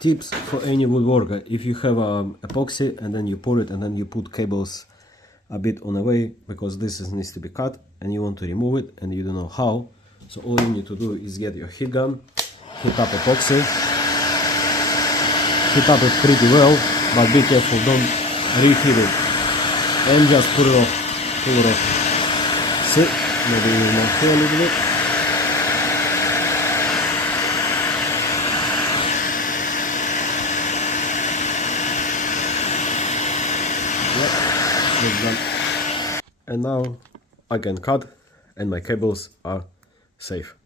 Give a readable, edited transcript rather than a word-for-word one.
Tips for any woodworker: if you have epoxy and then you pour it and then you put cables a bit on the way, because needs to be cut and you want to remove it and you don't know how, so all you need to do is get your heat gun, heat up epoxy, heat up it pretty well, but be careful, don't reheat it, and just pull it off, see, maybe you will feel a little bit. Yep, it's done. And now I can cut and my cables are safe.